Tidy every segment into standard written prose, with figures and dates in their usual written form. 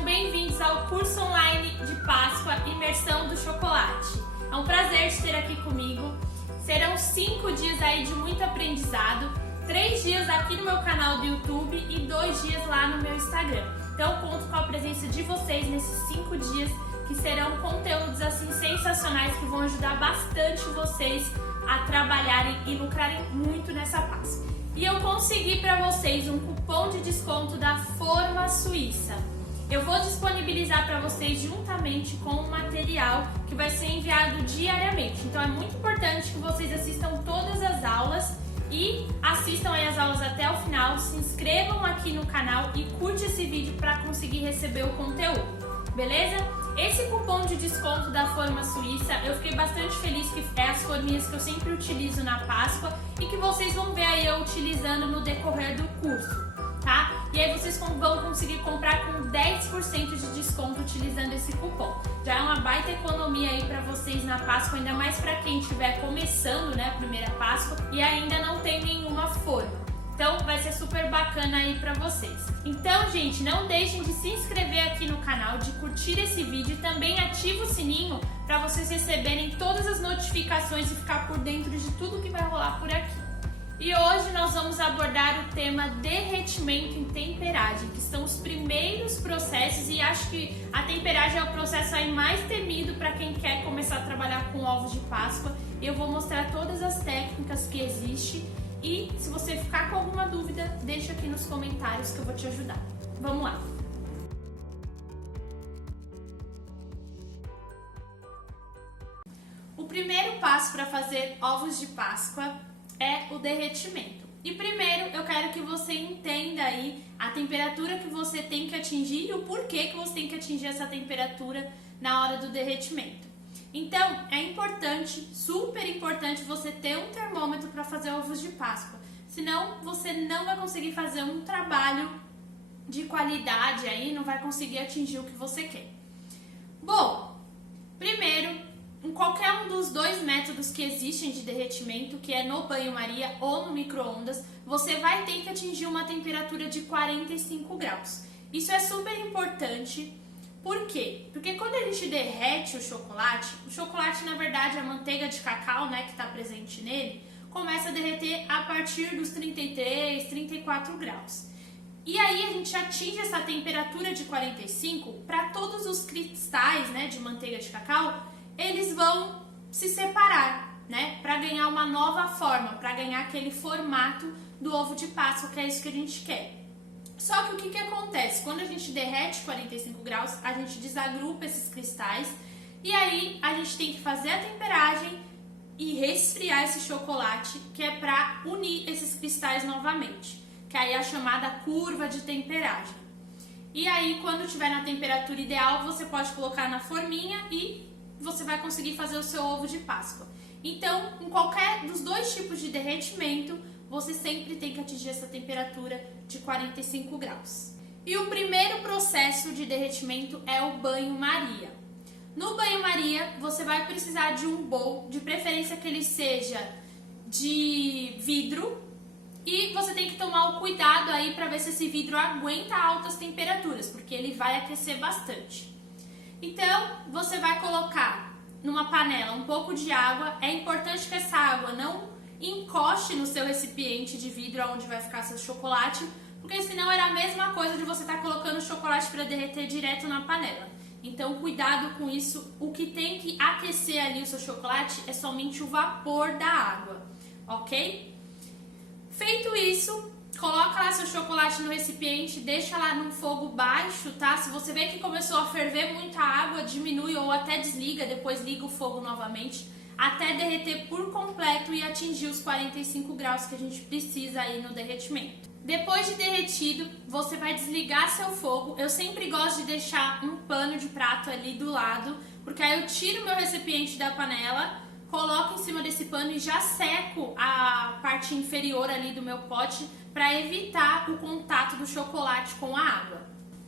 sejam bem-vindos ao curso online de Páscoa Imersão do Chocolate. É um prazer te ter aqui comigo. Serão 5 dias aí de muito aprendizado, 3 dias aqui no meu canal do YouTube e 2 dias lá no meu Instagram. Então eu conto com a presença de vocês nesses 5 dias, que serão conteúdos assim sensacionais que vão ajudar bastante vocês a trabalharem e lucrarem muito nessa Páscoa. E eu consegui para vocês um cupom de desconto da Forma Suíça. Eu vou disponibilizar para vocês juntamente com o material que vai ser enviado diariamente. Então é muito importante que vocês assistam todas as aulas e assistam aí as aulas até o final, se inscrevam aqui no canal e curte esse vídeo para conseguir receber o conteúdo, beleza? Esse cupom de desconto da Forma Suíça, eu fiquei bastante feliz que é as forminhas que eu sempre utilizo na Páscoa e que vocês vão ver aí eu utilizando no decorrer do curso, tá? E aí vocês vão conseguir comprar com 10% de desconto utilizando esse cupom. Já é uma baita economia aí pra vocês na Páscoa, ainda mais pra quem estiver começando, né, a primeira Páscoa e ainda não tem nenhuma forma. Então vai ser super bacana aí pra vocês. Então, gente, não deixem de se inscrever aqui no canal, de curtir esse vídeo e também ativa o sininho para vocês receberem todas as notificações e ficar por dentro de tudo que vai rolar por aqui. E hoje nós vamos abordar o tema derretimento em temperagem, que são os primeiros processos, e acho que a temperagem é o processo aí mais temido para quem quer começar a trabalhar com ovos de Páscoa. Eu vou mostrar todas as técnicas que existem. E se você ficar com alguma dúvida, deixa aqui nos comentários que eu vou te ajudar. Vamos lá! O primeiro passo para fazer ovos de Páscoa é o derretimento. E primeiro eu quero que você entenda aí a temperatura que você tem que atingir e o porquê que você tem que atingir essa temperatura na hora do derretimento. Então, é importante, super importante, você ter um termômetro para fazer ovos de Páscoa. Senão, você não vai conseguir fazer um trabalho de qualidade aí, não vai conseguir atingir o que você quer. Bom, primeiro, em qualquer um dos dois métodos que existem de derretimento, que é no banho-maria ou no micro-ondas, você vai ter que atingir uma temperatura de 45 graus. Isso é super importante. Por quê? Porque quando a gente derrete o chocolate na verdade a manteiga de cacau, né, que está presente nele, começa a derreter a partir dos 33, 34 graus. E aí a gente atinge essa temperatura de 45, para todos os cristais, né, de manteiga de cacau, eles vão se separar, né, para ganhar uma nova forma, para ganhar aquele formato do ovo de Páscoa, que é isso que a gente quer. Só que o que acontece? Quando a gente derrete 45 graus, a gente desagrupa esses cristais e aí a gente tem que fazer a temperagem e resfriar esse chocolate, que é para unir esses cristais novamente, que aí é a chamada curva de temperagem. E aí, quando estiver na temperatura ideal, você pode colocar na forminha e você vai conseguir fazer o seu ovo de Páscoa. Então, em qualquer dos dois tipos de derretimento, você sempre tem que atingir essa temperatura de 45 graus. E o primeiro processo de derretimento é o banho-maria. No banho-maria, você vai precisar de um bowl, de preferência que ele seja de vidro, e você tem que tomar o cuidado aí para ver se esse vidro aguenta altas temperaturas, porque ele vai aquecer bastante. Então, você vai colocar numa panela um pouco de água. É importante que essa água não encoste no seu recipiente de vidro onde vai ficar seu chocolate, porque senão era a mesma coisa de você estar colocando o chocolate para derreter direto na panela. Então cuidado com isso, o que tem que aquecer ali o seu chocolate é somente o vapor da água, ok? Feito isso, coloca lá seu chocolate no recipiente, deixa lá num fogo baixo, tá? Se você vê que começou a ferver muita água, diminui ou até desliga, depois liga o fogo novamente, até derreter por completo e atingir os 45 graus que a gente precisa aí no derretimento. Depois de derretido, você vai desligar seu fogo. Eu sempre gosto de deixar um pano de prato ali do lado, porque aí eu tiro meu recipiente da panela, coloco em cima desse pano e já seco a parte inferior ali do meu pote para evitar o contato do chocolate com a água.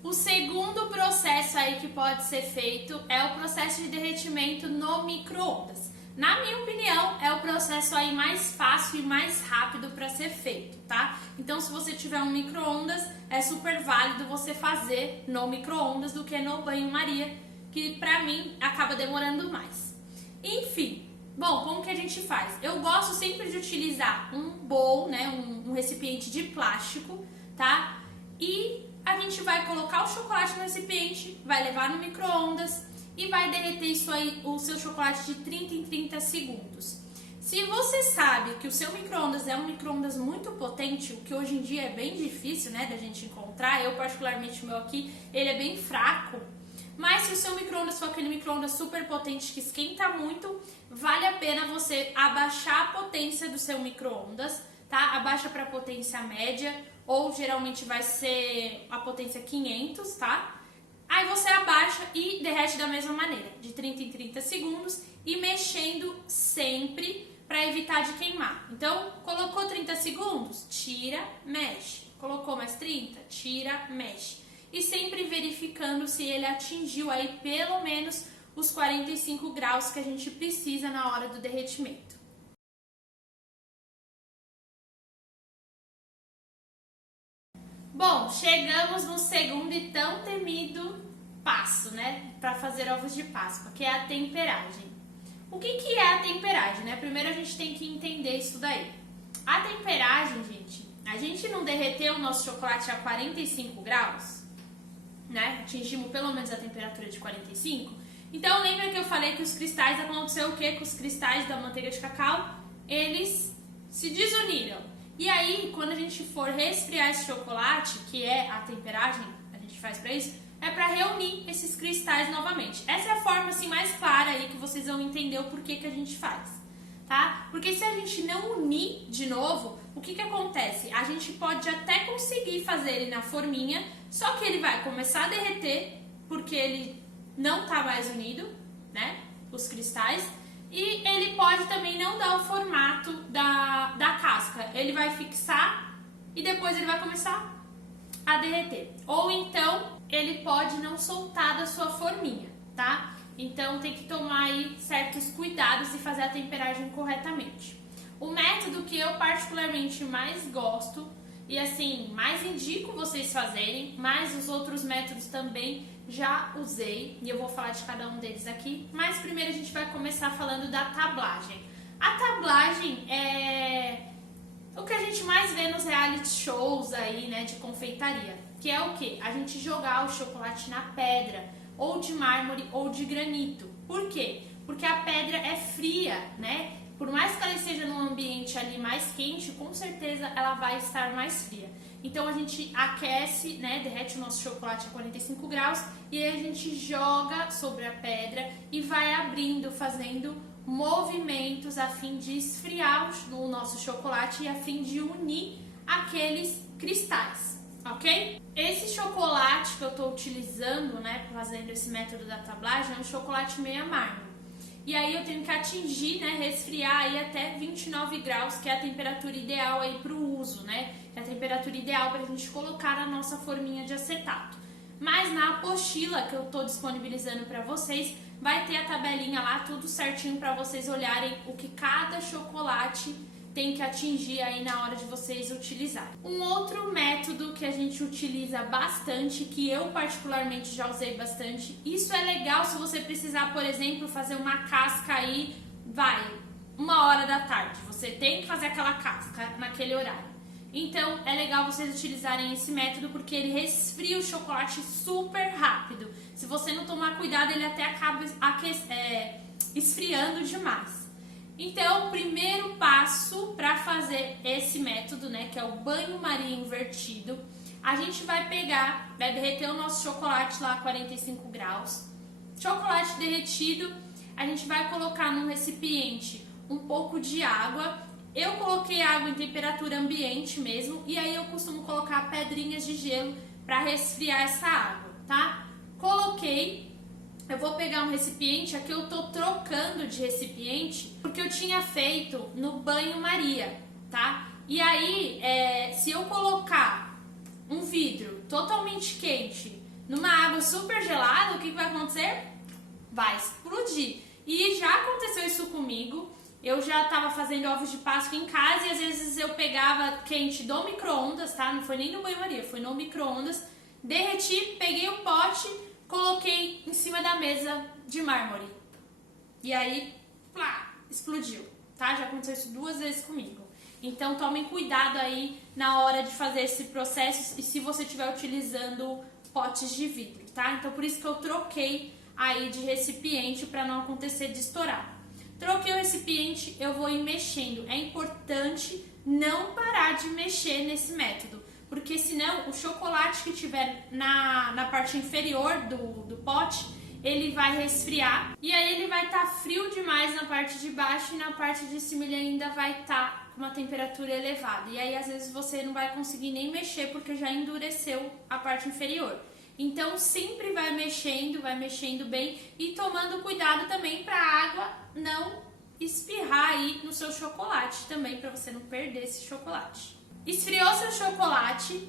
O segundo processo aí que pode ser feito é o processo de derretimento no micro-ondas. Na minha opinião, é o processo aí mais fácil e mais rápido para ser feito, tá? Então, se você tiver um micro-ondas, é super válido você fazer no micro-ondas do que no banho-maria, que pra mim acaba demorando mais. Enfim, bom, como que a gente faz? Eu gosto sempre de utilizar um bowl, né, um recipiente de plástico, tá? E a gente vai colocar o chocolate no recipiente, vai levar no micro-ondas e vai derreter isso aí, o seu chocolate de 30 em 30 segundos. Se você sabe que o seu micro-ondas é um micro-ondas muito potente, o que hoje em dia é bem difícil, né, da gente encontrar, eu particularmente o meu aqui, ele é bem fraco, mas se o seu micro-ondas for aquele micro-ondas super potente que esquenta muito, vale a pena você abaixar a potência do seu micro-ondas, tá? Abaixa para potência média, ou geralmente vai ser a potência 500, tá? Aí você abaixa e derrete da mesma maneira, de 30 em 30 segundos e mexendo sempre para evitar de queimar. Então, colocou 30 segundos, tira, mexe. Colocou mais 30, tira, mexe. E sempre verificando se ele atingiu aí pelo menos os 45 graus que a gente precisa na hora do derretimento. Bom, chegamos no segundo e tão temido passo, né, para fazer ovos de Páscoa, que é a temperagem. O que é a temperagem, né? Primeiro a gente tem que entender isso daí. A temperagem, gente, a gente não derreteu o nosso chocolate a 45 graus, né? Atingimos pelo menos a temperatura de 45. Então lembra que eu falei que os cristais, aconteceu o quê? Com os cristais da manteiga de cacau, eles se desuniram. E aí, quando a gente for resfriar esse chocolate, que é a temperagem, a gente faz pra isso, é pra reunir esses cristais novamente. Essa é a forma assim mais clara aí que vocês vão entender o porquê que a gente faz, tá? Porque se a gente não unir de novo, o que acontece? A gente pode até conseguir fazer ele na forminha, só que ele vai começar a derreter, porque ele não tá mais unido, né? Os cristais. E ele pode também não dar o formato da casca. Ele vai fixar e depois ele vai começar a derreter. Ou então, ele pode não soltar da sua forminha, tá? Então, tem que tomar aí certos cuidados e fazer a temperagem corretamente. O método que eu particularmente mais gosto e assim, mais indico vocês fazerem, mas os outros métodos também já usei e eu vou falar de cada um deles aqui. Mas primeiro a gente vai começar falando da tablagem. A tablagem é o que a gente mais vê nos reality shows aí, né, de confeitaria, que é o que? A gente jogar o chocolate na pedra, ou de mármore ou de granito. Por quê? Porque a pedra é fria, né? Por mais que ela esteja num ambiente ali mais quente, com certeza ela vai estar mais fria. Então a gente aquece, né, derrete o nosso chocolate a 45 graus e aí a gente joga sobre a pedra e vai abrindo, fazendo movimentos a fim de esfriar o nosso chocolate e a fim de unir aqueles cristais, ok? Esse chocolate que eu estou utilizando, né, fazendo esse método da tablagem, é um chocolate meio amargo. E aí eu tenho que atingir, né, resfriar aí até 29 graus, que é a temperatura ideal aí para o uso, né? Que é a temperatura ideal para a gente colocar na nossa forminha de acetato. Mas na apostila que eu estou disponibilizando para vocês, vai ter a tabelinha lá, tudo certinho para vocês olharem o que cada chocolate tem que atingir aí na hora de vocês utilizarem. Um outro método que a gente utiliza bastante, que eu particularmente já usei bastante, isso é legal se você precisar, por exemplo, fazer uma casca aí, 1h da tarde, você tem que fazer aquela casca naquele horário. Então é legal vocês utilizarem esse método porque ele resfria o chocolate super rápido. Se você não tomar cuidado, ele até acaba esfriando demais. Então, o primeiro passo para fazer esse método, né, que é o banho-maria invertido, a gente vai pegar, vai derreter o nosso chocolate lá a 45 graus. Chocolate derretido, a gente vai colocar num recipiente um pouco de água. Eu coloquei água em temperatura ambiente mesmo, e aí eu costumo colocar pedrinhas de gelo para resfriar essa água, tá? Coloquei. Eu vou pegar um recipiente, aqui eu tô trocando de recipiente, porque eu tinha feito no banho-maria, tá? E aí, se eu colocar um vidro totalmente quente numa água super gelada, o que vai acontecer? Vai explodir. E já aconteceu isso comigo. Eu já estava fazendo ovos de Páscoa em casa e às vezes eu pegava quente do micro-ondas, tá? Não foi nem no banho-maria, foi no micro-ondas. Derreti, peguei o pote, coloquei em cima da mesa de mármore. E aí, plá, explodiu, tá? Já aconteceu isso 2 vezes comigo. Então tomem cuidado aí na hora de fazer esse processo e se você estiver utilizando potes de vidro, tá? Então por isso que eu troquei aí de recipiente para não acontecer de estourar. Troquei o recipiente, eu vou ir mexendo. É importante não parar de mexer nesse método, porque senão o chocolate que tiver na parte inferior do pote, ele vai resfriar e aí ele vai estar frio demais na parte de baixo e na parte de cima ele ainda vai estar com uma temperatura elevada. E aí às vezes você não vai conseguir nem mexer porque já endureceu a parte inferior. Então sempre vai mexendo bem e tomando cuidado também para a água não espirrar aí no seu chocolate também, para você não perder esse chocolate. Esfriou seu chocolate,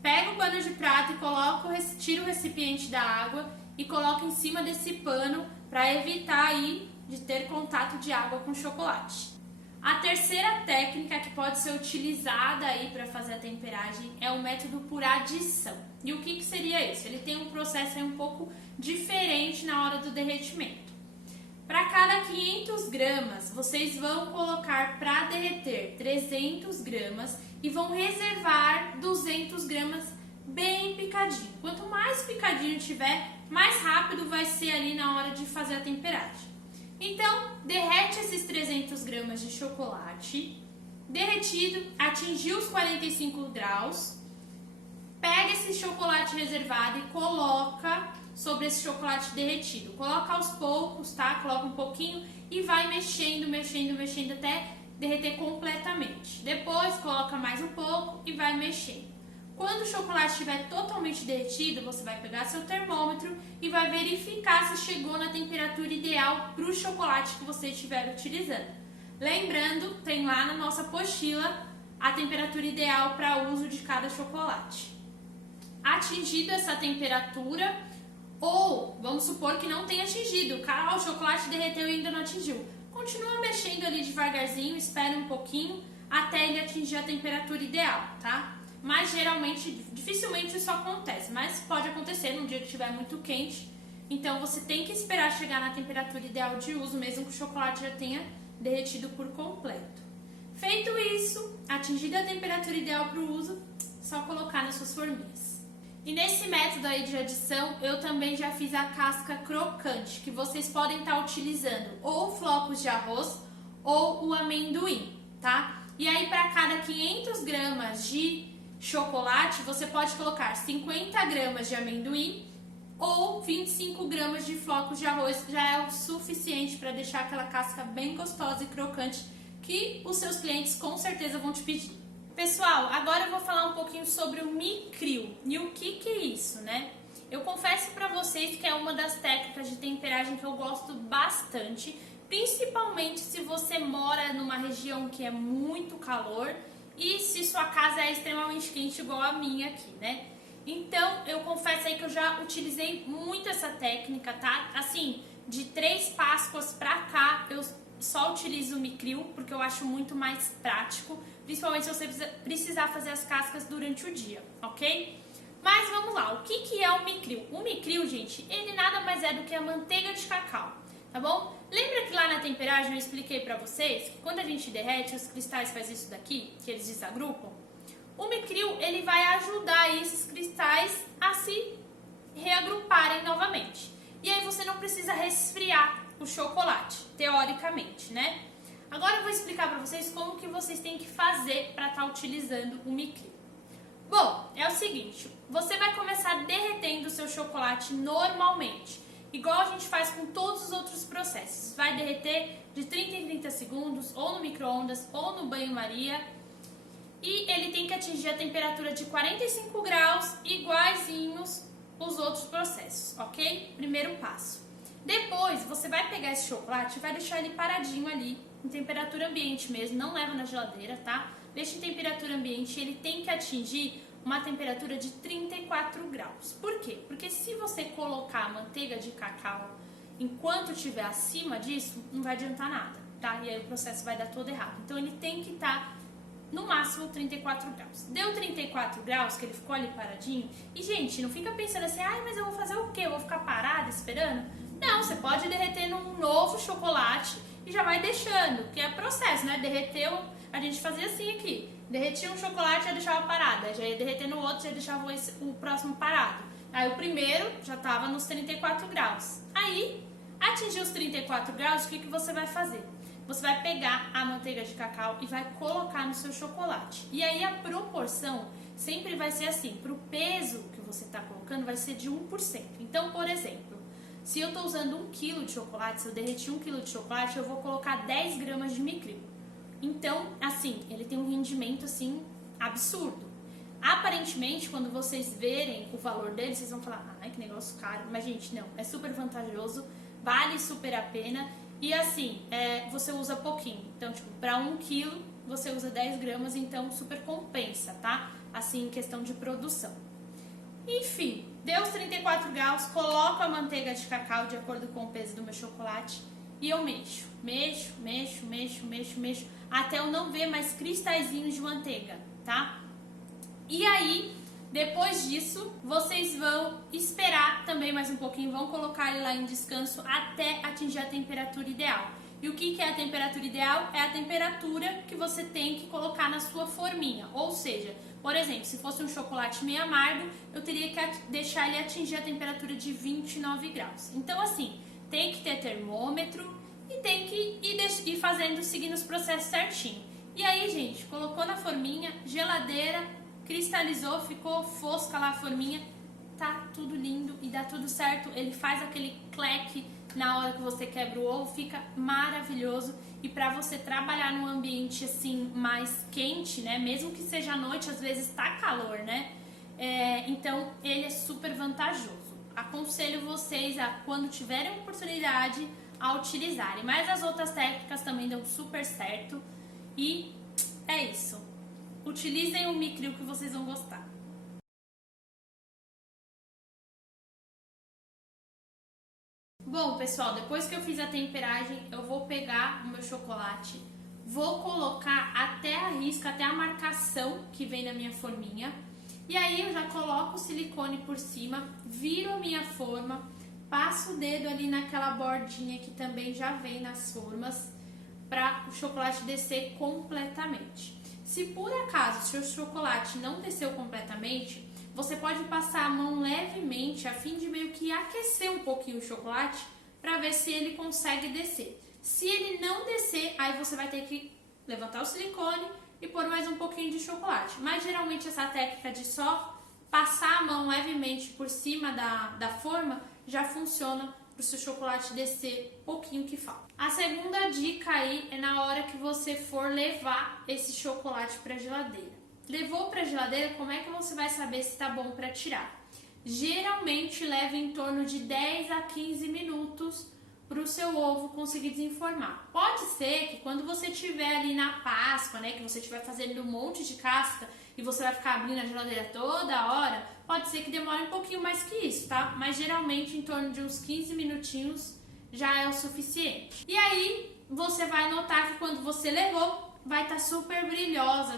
pega o pano de prato e tira o recipiente da água e coloca em cima desse pano para evitar aí de ter contato de água com chocolate. A terceira técnica que pode ser utilizada aí para fazer a temperagem é o método por adição. E o que seria isso? Ele tem um processo aí um pouco diferente na hora do derretimento. Para cada 500 gramas, vocês vão colocar para derreter 300 gramas e vão reservar 200 gramas bem picadinho. Quanto mais picadinho tiver, mais rápido vai ser ali na hora de fazer a temperagem. Então, derrete esses 300 gramas de chocolate derretido, atingiu os 45 graus, pega esse chocolate reservado e coloca sobre esse chocolate derretido. Coloca aos poucos, tá? Coloca um pouquinho e vai mexendo até derreter completamente. Depois, coloca mais um pouco e vai mexendo. Quando o chocolate estiver totalmente derretido, você vai pegar seu termômetro e vai verificar se chegou na temperatura ideal para o chocolate que você estiver utilizando. Lembrando, tem lá na nossa apostila a temperatura ideal para uso de cada chocolate. Atingido essa temperatura, ou vamos supor que não tenha atingido, o chocolate derreteu e ainda não atingiu. Continua mexendo ali devagarzinho, espera um pouquinho até ele atingir a temperatura ideal, tá? Mas geralmente, dificilmente isso acontece, mas pode acontecer num dia que estiver muito quente. Então você tem que esperar chegar na temperatura ideal de uso, mesmo que o chocolate já tenha derretido por completo. Feito isso, atingida a temperatura ideal para o uso, só colocar nas suas forminhas. E nesse método aí de adição, eu também já fiz a casca crocante, que vocês podem estar utilizando ou flocos de arroz ou o amendoim, tá? E aí para cada 500 gramas de chocolate, você pode colocar 50 gramas de amendoim ou 25 gramas de flocos de arroz, já é o suficiente para deixar aquela casca bem gostosa e crocante que os seus clientes com certeza vão te pedir. Pessoal, agora eu vou falar um pouquinho sobre o micril e o que é isso, né? Eu confesso para vocês que é uma das técnicas de temperagem que eu gosto bastante, principalmente se você mora numa região que é muito calor e se sua casa é extremamente quente igual a minha aqui, né? Então, eu confesso aí que eu já utilizei muito essa técnica, tá? Assim, de 3 Páscoas pra cá, eu só utilizo o micril, porque eu acho muito mais prático, principalmente se você precisar fazer as cascas durante o dia, ok? Mas vamos lá, o que é o micril? O micril, gente, ele nada mais é do que a manteiga de cacau, tá bom? Lembra que lá na temperagem eu expliquei pra vocês que quando a gente derrete, os cristais fazem isso daqui, que eles desagrupam? O micril, ele vai ajudar esses cristais a se reagruparem novamente. E aí você não precisa resfriar o chocolate, teoricamente, né? Agora eu vou explicar pra vocês como que vocês têm que fazer para estar utilizando o micril. Bom, é o seguinte, você vai começar derretendo o seu chocolate normalmente, igual a gente faz com todos os outros processos. Vai derreter de 30 em 30 segundos, ou no micro-ondas, ou no banho-maria. E ele tem que atingir a temperatura de 45 graus, iguaizinhos os outros processos, ok? Primeiro passo. Depois, você vai pegar esse chocolate e vai deixar ele paradinho ali, em temperatura ambiente mesmo, não leva na geladeira, tá? Deixa em temperatura ambiente, ele tem que atingir uma temperatura de 34 graus. Por quê? Porque se você colocar manteiga de cacau enquanto estiver acima disso, não vai adiantar nada, tá? E aí o processo vai dar todo errado. Então ele tem que estar no máximo 34 graus. Deu 34 graus, que ele ficou ali paradinho. E, gente, não fica pensando assim, ai, mas eu vou fazer o quê? Eu vou ficar parada esperando? Não, você pode derreter num novo chocolate e já vai deixando, que é processo, né? Derreteu, a gente fazia assim aqui. Derretia um chocolate e já deixava parado. Já ia derreter no outro, já deixava o próximo parado. Aí o primeiro já estava nos 34 graus. Aí, atingiu os 34 graus, o que você vai fazer? Você vai pegar a manteiga de cacau e vai colocar no seu chocolate. E aí a proporção sempre vai ser assim, para o peso que você está colocando vai ser de 1%. Então, por exemplo, se eu estou usando 1 kg de chocolate, se eu derreti 1 kg de chocolate, eu vou colocar 10 gramas de micril. Então, assim, ele tem um rendimento assim absurdo. Aparentemente, quando vocês verem o valor dele, vocês vão falar, ai, que negócio caro. Mas, gente, não, é super vantajoso, vale super a pena. E assim, você usa pouquinho. Então, tipo, para 1 kg você usa 10 gramas, então super compensa, tá? Assim, em questão de produção. Enfim, deu os 34 graus, coloco a manteiga de cacau de acordo com o peso do meu chocolate e eu mexo, até eu não ver mais cristalzinhos de manteiga, tá? E aí, depois disso, vocês vão esperar também mais um pouquinho, vão colocar ele lá em descanso até atingir a temperatura ideal. E o que é a temperatura ideal? É a temperatura que você tem que colocar na sua forminha. Ou seja, por exemplo, se fosse um chocolate meio amargo, eu teria que deixar ele atingir a temperatura de 29 graus. Então, assim, tem que ter termômetro e tem que ir fazendo, seguindo os processos certinho. E aí, gente, colocou na forminha, geladeira, cristalizou, ficou fosca lá a forminha, tá tudo lindo e dá tudo certo. Ele faz aquele cleque na hora que você quebra o ovo, fica maravilhoso. E para você trabalhar num ambiente assim mais quente, né, mesmo que seja à noite, às vezes tá calor, né, então ele é super vantajoso. Aconselho vocês a, quando tiverem oportunidade, a utilizarem. Mas as outras técnicas também dão super certo. E é isso. Utilizem o micril que vocês vão gostar. Bom, pessoal, depois que eu fiz a temperagem, eu vou pegar o meu chocolate, vou colocar até a risca, até a marcação que vem na minha forminha. E aí eu já coloco o silicone por cima, viro a minha forma, passo o dedo ali naquela bordinha que também já vem nas formas, para o chocolate descer completamente. Se por acaso o seu chocolate não desceu completamente, você pode passar a mão levemente a fim de meio que aquecer um pouquinho o chocolate para ver se ele consegue descer. Se ele não descer, aí você vai ter que levantar o silicone e pôr mais um pouquinho de chocolate. Mas geralmente essa técnica de só passar a mão levemente por cima da forma já funciona para o seu chocolate descer pouquinho que falta. A segunda dica aí é na hora que você for levar esse chocolate para a geladeira. Levou para a geladeira, como é que você vai saber se está bom para tirar? Geralmente leva em torno de 10 a 15 minutos para o seu ovo conseguir desenformar. Pode ser que quando você estiver ali na Páscoa, né, que você estiver fazendo um monte de casca e você vai ficar abrindo a geladeira toda hora, pode ser que demore um pouquinho mais que isso, tá? Mas geralmente em torno de uns 15 minutinhos já é o suficiente. E aí você vai notar que quando você levou, vai estar super brilhosa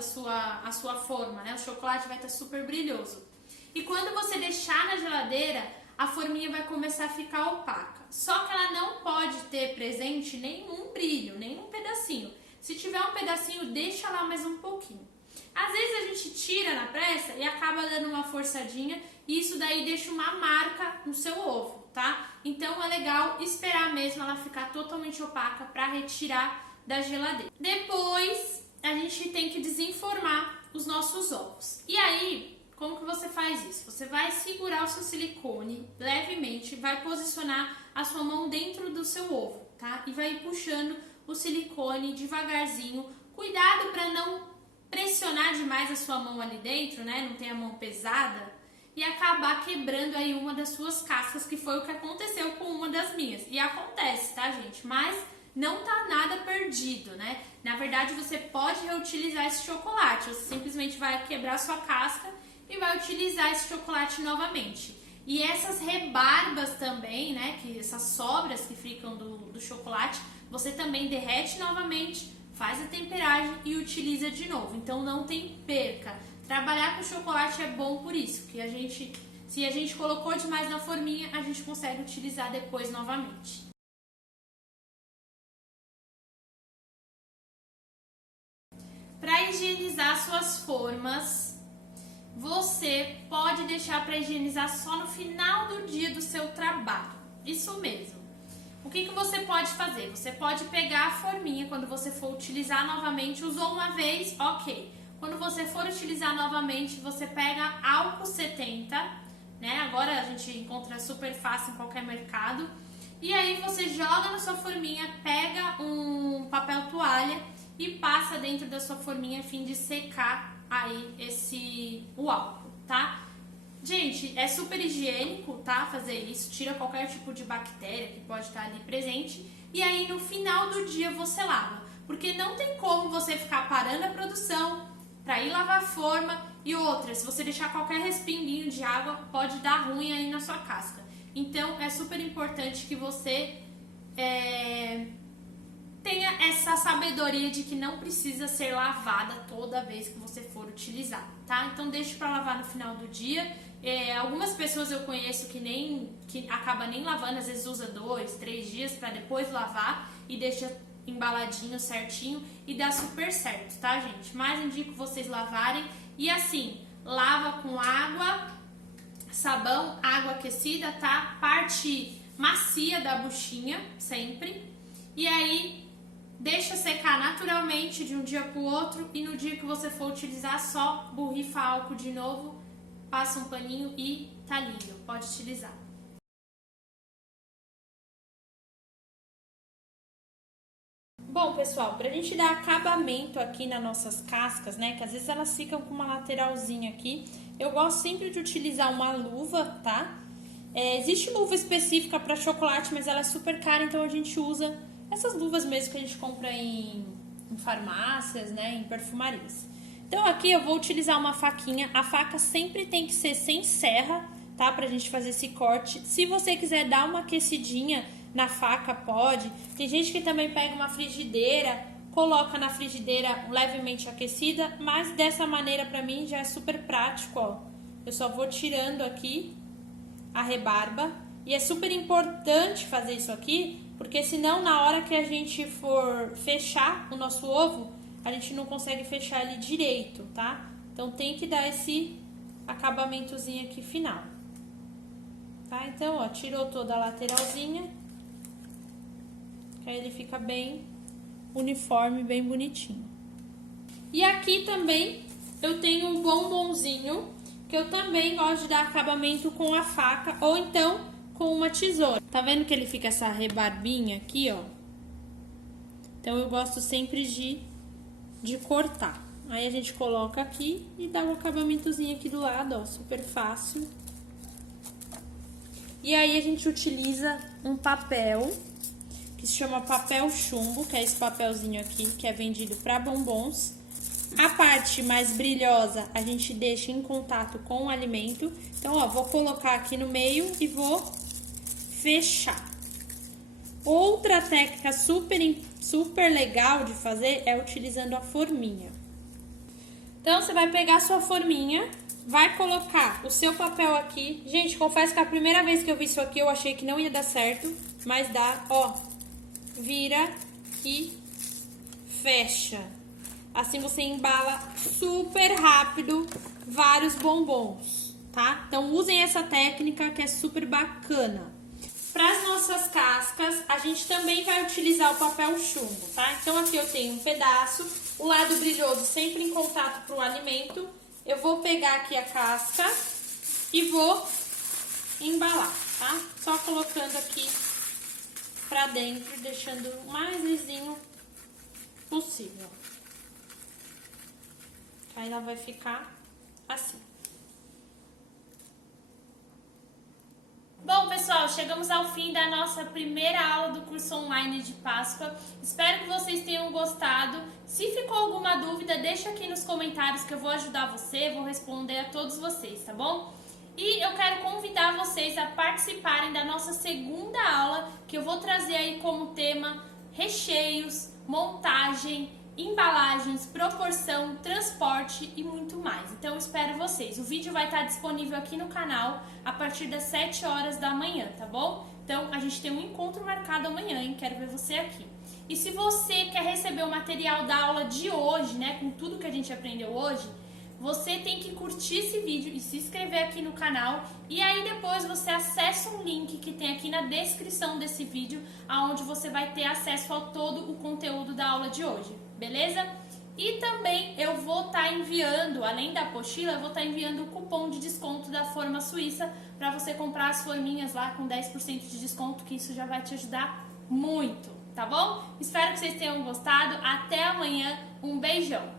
a sua forma, né? O chocolate vai estar super brilhoso. E quando você deixar na geladeira, a forminha vai começar a ficar opaca. Só que ela não pode ter presente nenhum brilho, nenhum pedacinho. Se tiver um pedacinho, deixa lá mais um pouquinho. Às vezes a gente tira na pressa e acaba dando uma forçadinha e isso daí deixa uma marca no seu ovo, tá? Então é legal esperar mesmo ela ficar totalmente opaca para retirar da geladeira. Depois a gente tem que desenformar os nossos ovos. E aí, como que você faz isso? Você vai segurar o seu silicone levemente, vai posicionar a sua mão dentro do seu ovo, tá? E vai puxando o silicone devagarzinho. Cuidado para não pressionar demais a sua mão ali dentro, né? Não tem a mão pesada e acabar quebrando aí uma das suas cascas, que foi o que aconteceu com uma das minhas. E acontece, tá, gente? Mas não tá nada perdido, né? Na verdade, você pode reutilizar esse chocolate. Você simplesmente vai quebrar a sua casca e vai utilizar esse chocolate novamente. E essas rebarbas também, né, que essas sobras que ficam do chocolate, você também derrete novamente, faz a temperagem e utiliza de novo. Então não tem perca. Trabalhar com chocolate é bom por isso, que se a gente colocou demais na forminha, a gente consegue utilizar depois novamente. Para higienizar suas formas, você pode deixar para higienizar só no final do dia do seu trabalho. Isso mesmo. O que você pode fazer? Você pode pegar a forminha quando você for utilizar novamente, usou uma vez, ok. Quando você for utilizar novamente, você pega álcool 70, né? Agora a gente encontra super fácil em qualquer mercado. E aí você joga na sua forminha, pega um papel toalha e passa dentro da sua forminha a fim de secar aí o álcool, tá? Gente, é super higiênico, tá? Fazer isso, tira qualquer tipo de bactéria que pode estar ali presente. E aí no final do dia você lava, porque não tem como você ficar parando a produção para ir lavar a forma. E outra, se você deixar qualquer respinguinho de água, pode dar ruim aí na sua casca. Então é super importante que você tenha essa sabedoria de que não precisa ser lavada toda vez que você for utilizar, tá? Então deixe para lavar no final do dia. Algumas pessoas eu conheço que acaba nem lavando, às vezes usa 2, 3 dias para depois lavar e deixa embaladinho certinho e dá super certo, tá, gente? Mas indico vocês lavarem e assim, lava com água, sabão, água aquecida, tá? Parte macia da buchinha, sempre. E aí deixa secar naturalmente de um dia pro outro e no dia que você for utilizar, só borrifa álcool de novo, passa um paninho e tá lindo, pode utilizar. Bom, pessoal, pra gente dar acabamento aqui nas nossas cascas, né, que às vezes elas ficam com uma lateralzinha aqui, eu gosto sempre de utilizar uma luva, tá? Existe luva específica para chocolate, mas ela é super cara, então a gente usa essas luvas mesmo que a gente compra em farmácias, né, em perfumarias. Então aqui eu vou utilizar uma faquinha, a faca sempre tem que ser sem serra, tá, pra gente fazer esse corte. Se você quiser dar uma aquecidinha na faca, pode. Tem gente que também pega uma frigideira, coloca na frigideira levemente aquecida, mas dessa maneira pra mim já é super prático, ó. Eu só vou tirando aqui a rebarba e é super importante fazer isso aqui, porque senão na hora que a gente for fechar o nosso ovo, a gente não consegue fechar ele direito, tá? Então tem que dar esse acabamentozinho aqui final. Tá? Então, ó, tirou toda a lateralzinha, que aí ele fica bem uniforme, bem bonitinho. E aqui também eu tenho um bombonzinho, que eu também gosto de dar acabamento com a faca, ou então com uma tesoura. Tá vendo que ele fica essa rebarbinha aqui, ó? Então eu gosto sempre de cortar. Aí a gente coloca aqui e dá um acabamentozinho aqui do lado, ó, super fácil. E aí a gente utiliza um papel que se chama papel chumbo, que é esse papelzinho aqui, que é vendido para bombons. A parte mais brilhosa a gente deixa em contato com o alimento. Então, ó, vou colocar aqui no meio e vou fechar. Outra técnica super legal de fazer é utilizando a forminha. Então, você vai pegar a sua forminha, vai colocar o seu papel aqui. Gente, confesso que a primeira vez que eu vi isso aqui, eu achei que não ia dar certo, mas dá, ó. Vira e fecha. Assim você embala super rápido vários bombons, tá? Então usem essa técnica que é super bacana. Para as nossas cascas, a gente também vai utilizar o papel chumbo, tá? Então aqui eu tenho um pedaço, o lado brilhoso sempre em contato com o alimento. Eu vou pegar aqui a casca e vou embalar, tá? Só colocando aqui pra dentro, deixando o mais lisinho possível. Aí ela vai ficar assim. Bom, pessoal, chegamos ao fim da nossa primeira aula do curso online de Páscoa. Espero que vocês tenham gostado. Se ficou alguma dúvida, deixa aqui nos comentários que eu vou ajudar você, vou responder a todos vocês, tá bom? E eu quero convidar vocês a participarem da nossa segunda aula, que eu vou trazer aí como tema recheios, montagem, embalagens, proporção, transporte e muito mais. Então eu espero vocês. O vídeo vai estar disponível aqui no canal a partir das 7 horas da manhã, tá bom? Então a gente tem um encontro marcado amanhã, hein? Quero ver você aqui. E se você quer receber o material da aula de hoje, né, com tudo que a gente aprendeu hoje, você tem que curtir esse vídeo e se inscrever aqui no canal, e aí depois você acessa um link que tem aqui na descrição desse vídeo, aonde você vai ter acesso a todo o conteúdo da aula de hoje, beleza? E também eu vou estar enviando, além da apostila, eu vou estar enviando o cupom de desconto da Forma Suíça para você comprar as forminhas lá com 10% de desconto, que isso já vai te ajudar muito, tá bom? Espero que vocês tenham gostado, até amanhã, um beijão!